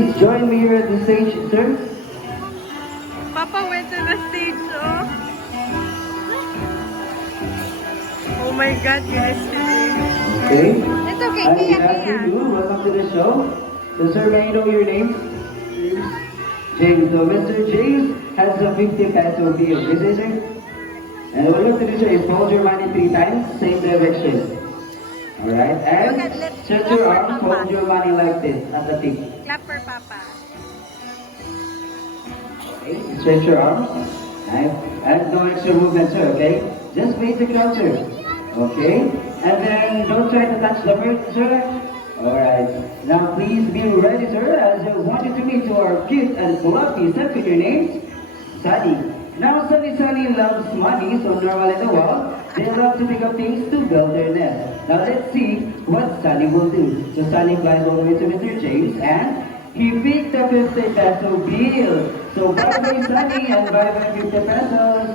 Join me here at the stage, sir. Papa went to the stage, oh. Oh my God, guys. Okay. It's okay, And Kia, good afternoon. Kia. Welcome to the show. So, sir, may I know your name? James. So, Mr. James has a 50 peso bill. This is it. And what you have to do, sir, is hold your money 3 times, same direction. Alright? And Okay, let's stretch clap your for arms, Papa. hold your money like this at the tip. Clap for Papa. Okay? Stretch your arms. And no extra movement, sir, okay? Just basic jump, sir. Okay? And then don't try to touch the bird, sir. Alright. Now please be ready, sir, as I want you to meet to our cute and fluffy second your names, Sunny. Now Sunny loves money, so normal in the world, they love to pick up things to build their nest. Now let's see what Sunny will do. So Sunny flies all the way to Mr. James and he picked the 50 peso bill. So bye-bye Sunny and bye-bye 50 pesos.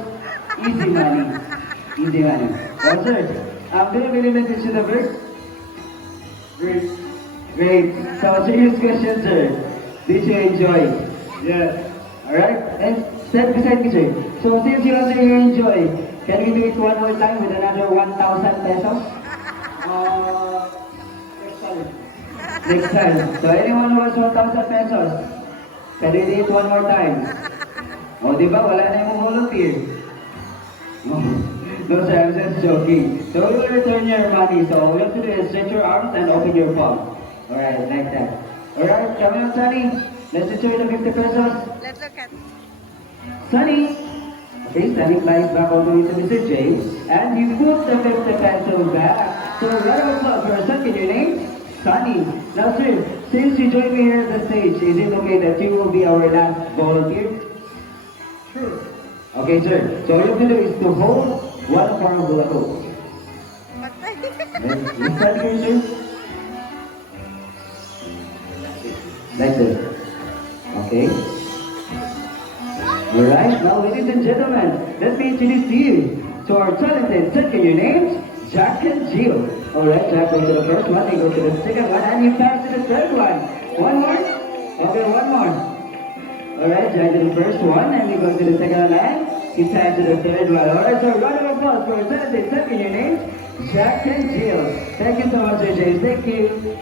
Easy money. Easy money. Well, sir, do you really message to the bird? Great. Great. So, serious question, sir. Did you enjoy? Yeah. Alright? And stand beside me, sir. So, since you answer you enjoy, can we do it one more time with another 1,000 pesos? Next time. Next time. So, anyone who has 1,000 pesos, can we do it one more time? O, di ba? Wala na yung volunteer. No, sir, I'm just joking. So we will return your money. So all you have to do is stretch your arms and open your palm. Alright, like that. Alright, come on, Sunny. Let's return the 50 pesos. Let's look at. Sunny. Okay, Sunny flies back all the way to Mr. James. And you put the 50 pesos back. So round of applause for a second. Your name? Sunny. Now, sir, since you joined me here at the stage, is it okay that you will be our last volunteer? Sure. Okay, sir. So all you have to do is to hold one of our hula hoops. You stand here, sir. Like this. Okay. Alright, now ladies and gentlemen, let me introduce to you to our talented second your names, Jack and Jill. Alright, Jack, go to the first one, you go to the second one, and you pass to the third one. One more? Okay, one more. Alright, Jack to the first one, and you go to the second one, and you pass to the third one. Alright, so round of applause for our talented second your names, Jack and Jill. Thank you so much, Sir James. Thank you.